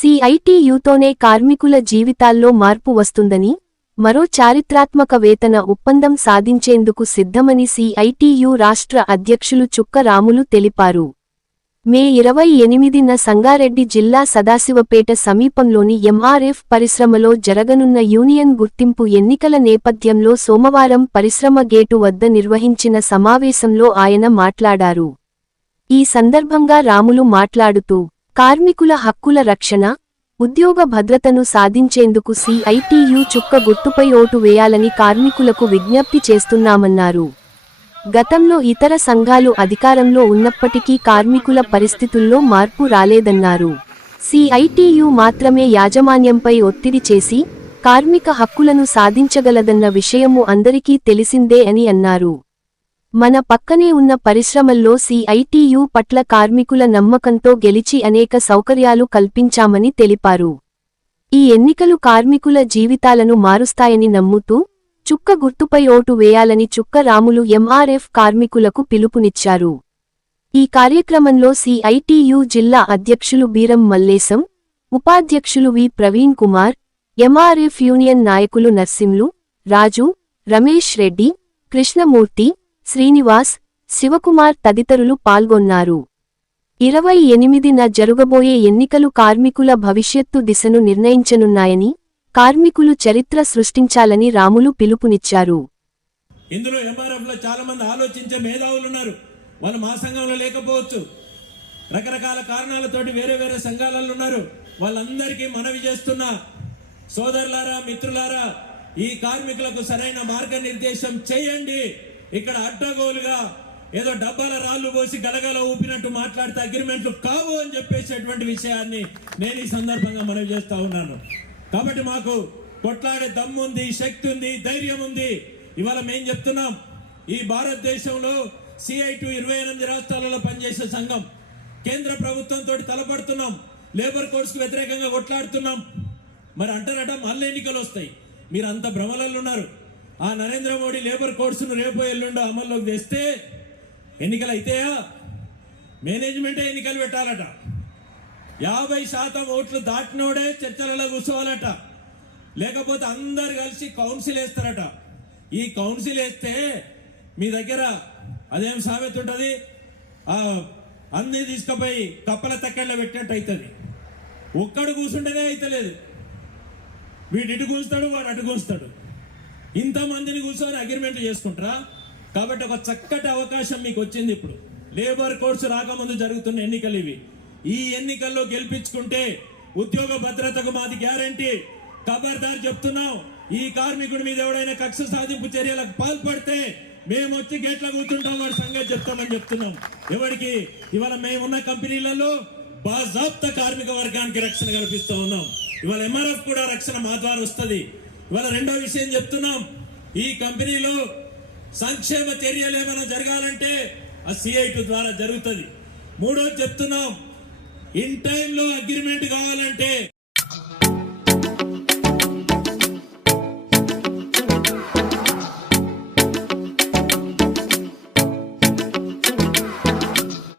సిఐటియుతోనే కార్మికుల జీవితాల్లో మార్పు వస్తుందని మరో చారిత్రాత్మక వేతన ఒప్పందం సాధించేందుకు సిద్ధమని సిఐటియు రాష్ట్ర అధ్యక్షులు చుక్క రాములు తెలిపారు. మే ఇరవై ఎనిమిదిన సంగారెడ్డి జిల్లా సదాశివపేట సమీపంలోని ఎంఆర్ఎఫ్ పరిశ్రమలో జరగనున్న యూనియన్ గుర్తింపు ఎన్నికల నేపథ్యంలో సోమవారం పరిశ్రమ గేటు వద్ద నిర్వహించిన సమావేశంలో ఆయన మాట్లాడారు. ఈ సందర్భంగా రాములు మాట్లాడుతూ కార్మికుల హక్కుల రక్షణ ఉద్యోగ భద్రతను సాధించేందుకు సిఐటియు చుక్క గుట్టుపై ఓటు వేయాలని కార్మికులకు విజ్ఞప్తి చేస్తున్నామన్నారు. గతంలో ఇతర సంఘాలు అధికారంలో ఉన్నప్పటికీ కార్మికుల పరిస్థితుల్లో మార్పు రాలేదన్నారు. సిఐటియు మాత్రమే యాజమాన్యంపై ఒత్తిడి చేసి కార్మిక హక్కులను సాధించగలదన్న విషయము అందరికీ తెలిసిందే అని అన్నారు. మన పక్కనే ఉన్న పరిశ్రమల్లో సిఐటియు పట్ల కార్మికుల నమ్మకంతో గెలిచి అనేక సౌకర్యాలు కల్పించామని తెలిపారు. ఈ ఎన్నికలు కార్మికుల జీవితాలను మారుస్తాయని నమ్ముతూ చుక్క గుర్తుపై ఓటు వేయాలని చుక్క రాములు ఎంఆర్ఎఫ్ కార్మికులకు పిలుపునిచ్చారు. ఈ కార్యక్రమంలో సిఐటియు జిల్లా అధ్యక్షులు బీరం మల్లేశం ఉపాధ్యక్షులు V Praveen Kumar MRF union నాయకులు నర్సింలు రాజు రమేష్ రెడ్డి కృష్ణమూర్తి శ్రీనివాస్ శివకుమార్ తదితరులు పాల్గొన్నారు. ఇరవై ఎనిమిదిన జరుగబోయే ఎన్నికలు కార్మికుల భవిష్యత్తు దిశను నిర్ణయించనున్నాయని కార్మికులు చరిత్ర సృష్టించాలని రాములు పిలుపునిచ్చారు. ఇందులో ఎంఆర్ఎఫ్లో చాలా మంది ఆలోచించే మేధావులు ఉన్నారు. వాళ్ళు మా సంఘంలో లేకపోవచ్చు. రకరకాల కారణాలతోటి వేరే వేరే సంఘాలలో ఉన్నారు. వాళ్ళందరికీ మనవి చేస్తున్నా సోదరులారా మిత్రులారా ఈ కార్మికులకు సరైన మార్గనిర్దేశం చేయండి. ఇక్కడ అడ్డగోలుగా ఏదో డబ్బాల రాళ్ళు పోసి గలగల ఊపినట్టు మాట్లాడితే అగ్రిమెంట్లు కావు అని చెప్పేసేటువంటి విషయాన్ని నేను ఈ సందర్భంగా మనవి చేస్తా ఉన్నాను. కాబట్టి మాకు కొట్లాడే దమ్ము ఉంది శక్తి ఉంది ధైర్యం ఉంది ఇవాళ మేం చెప్తున్నాం ఈ భారతదేశంలో సిఐ టు ఇరవై ఎనిమిది రాష్ట్రాలలో పనిచేసే సంఘం. కేంద్ర ప్రభుత్వంతో తలపడుతున్నాం లేబర్ కోడ్స్కి వ్యతిరేకంగా కొట్లాడుతున్నాం. మరి అంటారట మళ్ళీ ఎన్నికలు వస్తాయి మీరు అంత భ్రమలలో ఉన్నారు ఆ నరేంద్ర మోడీ లేబర్ కోడ్స్ను రేపు ఎల్లుండో అమల్లోకి తెస్తే ఎన్నికలు అయితాయా? మేనేజ్మెంటే ఎన్నికలు పెట్టాలట. యాభై శాతం ఓట్లు దాటినోడే చర్చలలో కూర్చోవాలట. లేకపోతే అందరు కలిసి కౌన్సిల్ వేస్తారట. ఈ కౌన్సిల్ వేస్తే మీ దగ్గర అదేం సామెత ఉంటుంది? ఆ అన్ని తీసుకుపోయి కప్పల తక్కెళ్ళ పెట్టినట్టు అవుతుంది ఒక్కడు కూర్చుంటేనే అవుతలేదు వీడు ఇటు కూస్తాడు వాడు అటు కూస్తాడు. ఇంతమందిని కూర్చొని అగ్రిమెంట్ చేసుకుంటారా? కాబట్టి ఒక చక్కటి అవకాశం మీకు వచ్చింది ఇప్పుడు. లేబర్ కోర్సు రాకముందు జరుగుతున్న ఎన్నికలు ఇవి. ఈ ఎన్నికల్లో గెలిపించుకుంటే ఉద్యోగ భద్రతకు మాది గ్యారంటీ ఖబర్దార్ చెప్తున్నాం ఈ కార్మికుడి మీద ఎవడైనా కక్ష సాధింపు చర్యలకు పాల్పడితే మేము వచ్చి గేట్ల కూర్చుంటాం వాడి సంగతి చెప్తామని చెప్తున్నాం. ఎవరికి? ఇవాళ మేమున్న కంపెనీలలో బాజాప్త కార్మిక వర్గానికి రక్షణ కల్పిస్తూ ఉన్నాం. ఇవాళ ఎంఆర్ఎఫ్ కూడా రక్షణ మా ద్వారా వస్తుంది. ఇవాళ రెండో విషయం చెప్తున్నాం. ఈ కంపెనీలో సంక్షేమ చర్యలు ఏమైనా జరగాలంటే ఆ సిఐటి ద్వారా జరుగుతుంది. మూడోది చెప్తున్నాం. ఇన్ టైంలో అగ్రిమెంట్ కావాలంటే